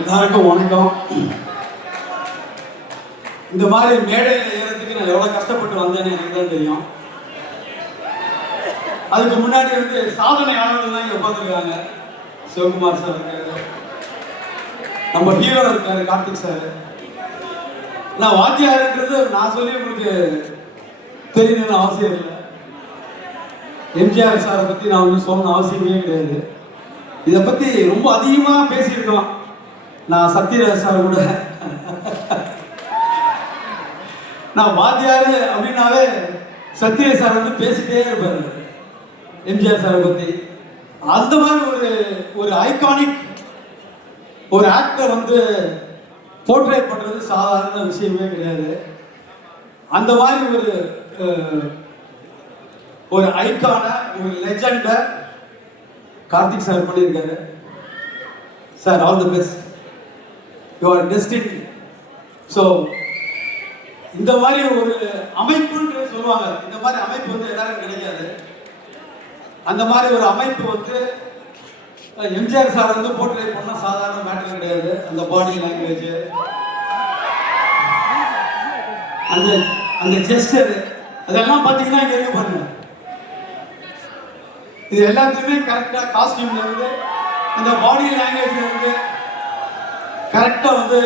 எல்லாருக்கும் வணக்கம். இந்த மாதிரி மேடையில் ஏறதுக்கு நான் எவ்வளோ கஷ்டப்பட்டு வந்தேன்னு எனக்கு தான் தெரியும். அதுக்கு முன்னாடி வந்து சாதனையாளர்கள்லாம் இங்கே உட்காந்துருக்காங்க. சிவகுமார் சார் இருக்காரு, நம்ம ஹீரோ இருக்காரு கார்த்திக் சார். நான் வாத்தியாருன்றது நான் சொல்லி உங்களுக்கு தெரியணும்னு அவசியம் இல்லை. எம்ஜிஆர் சாரை பற்றி நான் ஒன்றும் சொல்லணும்னு அவசியமே கிடையாது. இதை பற்றி ரொம்ப அதிகமாக பேசியிருக்கோம். நான் சத்யராஜ் சார் கூட நான் வாத்தியாரு அப்படின்னாவே சத்யராஜ் சார் வந்து பேசிட்டே இருப்பார் எம்ஜிஆர் சாரை பற்றி. அந்த மாதிரி ஒரு ஐகானிக் ஒரு ஆக்டர் வந்து போர்ட்ரேட் பண்ணுறது சாதாரண விஷயமே கிடையாது. அந்த மாதிரி ஒரு ஐகான ஒரு லெஜெண்டை கார்த்திக் சார் பண்ணியிருக்காரு. Sir, all the best, you are destined. So இந்த மாதிரி ஒரு அமைப்புன்னு சொல்லுவாங்க. இந்த மாதிரி அமைப்பு வந்து எல்லாரும் கிடைக்காது. அந்த மாதிரி ஒரு அமைப்பு வந்து எம்ஜிஆர் சார் வந்து போர்ட்ரேட் பண்ணால் சாதாரண மேட்டர் கிடையாது. அந்த பாடி லாங்குவேஜ், அந்த ஜெஸ்டர், அதெல்லாம் பார்த்தீங்கன்னா இங்கே இருக்கு பாருங்க. இது எல்லாத்துக்குமே கரெக்டாக காஸ்டியூம்ல இருந்து அந்த பாடி லாங்குவேஜ்ல இருந்து கரெக்டாக வந்து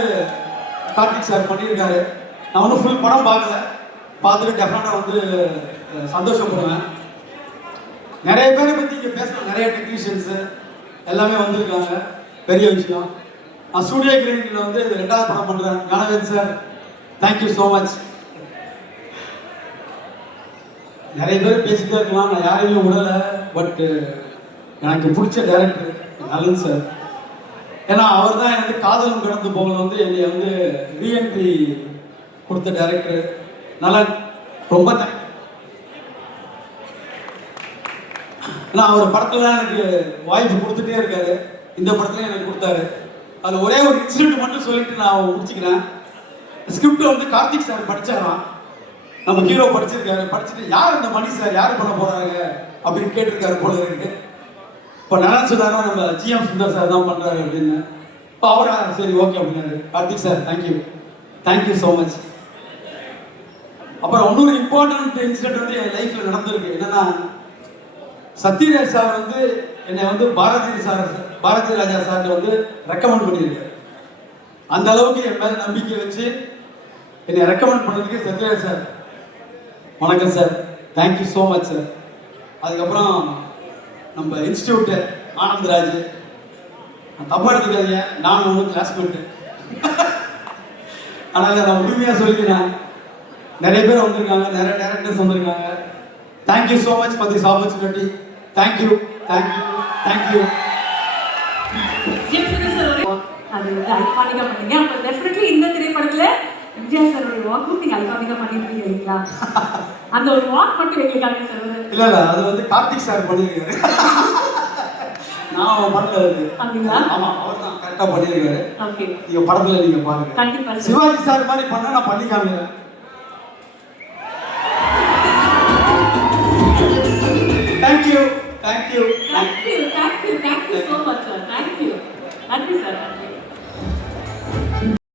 கார்த்திக் சார் பண்ணியிருக்காரு. நான் வந்து ஃபுல் படம் பார்க்கல, பார்த்துட்டு டெஃபினட்டாக வந்து சந்தோஷப்படுவேன். நிறைய பேரை பற்றி இங்கே பேசணும். நிறைய டெக்னீஷியன்ஸு எல்லாமே வந்திருக்காங்க, பெரிய விஷயம். நான் ஸ்டூடியோ கிளினிக்கில் வந்து இது 2வது படம் பண்ணுறேன். Gnanavel sir, thank you so much. நிறைய பேர் பேசிட்டே இருக்கலாம், நான் யாரையுமே விடலை. பட் எனக்கு பிடிச்ச டைரக்டர் நலன் சார். ஏன்னா அவர் தான் எனக்கு காதலும் கடந்து போகல வந்து என்னை வந்து ரீஎன்ட்ரி கொடுத்த டைரக்டர் நலன். ரொம்ப தேங்க்ஸ். ஏன்னா அவர் படத்துல எனக்கு வாய்ப்பு கொடுத்துட்டே இருக்காரு. இந்த படத்துலையும் எனக்கு கொடுத்தாரு. அது ஒரே ஒரு இன்சிடென்ட் மட்டும் சொல்லிட்டு நான் முடிச்சுக்கிறேன். ஸ்கிரிப்ட் வந்து கார்த்திக் சார் படிச்சாராம், நம்ம ஹீரோ படிச்சிருக்காரு. படிச்சுட்டு யார் இந்த மணி சார் யார் பண்ண போறாங்க அப்படின்னு கேட்டிருக்காரு போல இருக்கு. இப்போ நான் சொன்னாரா நம்ம ஜிஎம் சுந்தர் சார் தான் பண்றாரு அப்படின்னு. இப்போ அவரா சரி ஓகே அப்படின்னாரு. Karthik sir, thank you so much. அப்புறம் இன்னொரு இம்பார்ட்டன்ட் இன்சிடென்ட் வந்து என் லைஃப்ல நடந்திருக்கு. என்னன்னா, சத்யராஜ் சார் வந்து என்னை வந்து பாரதி ராஜா சார் வந்து ரெக்கமெண்ட் பண்ணியிருக்காரு. அந்த அளவுக்கு என் மேல நம்பிக்கை வச்சு என்னை ரெக்கமெண்ட் பண்ணதுக்கு சத்யராஜ் சார் வணக்கம் sir, thank you so much sir. அதுக்கப்புறம் நம்ம இன்ஸ்டியூட்டு ஆனந்த்ராஜ், தப்பா எடுத்துக்காதீங்க, நான் ஒன்றும் கிளாஸ்மேட்டு. ஆனால் நான் உரிமையாக சொல்லிக்கிறேன். நிறைய பேர் வந்திருக்காங்க, நிறைய டேரக்டர்ஸ் வந்திருக்காங்க. Thank you so much for this opportunity. Thank you. அது வந்து ஐகானிக்கா பண்ணீங்க. அப்போ டெஃபினெட்லி இந்த திரைப்படத்துல எம்ஜிஆர் சாரோட வாக்கும் நீங்க ஐகானிக்கா பண்ணிருக்கீங்க இல்லைங்களா? அந்த ஒரு வாக் மட்டும் எங்களுக்காக சார். இல்ல அது வந்து கார்த்திக் சார் பண்ணிருக்காரு. நான் பண்ணல அது. அப்படிங்களா? ஆமா, அவர் தான் கரெக்டா பண்ணிருக்காரு. ஓகே, நீங்க படத்துல நீங்க பாருங்க. கண்டிப்பா சிவாஜி சார் மாதிரி பண்ணா நான் பண்ணி காமிக்கிறேன்.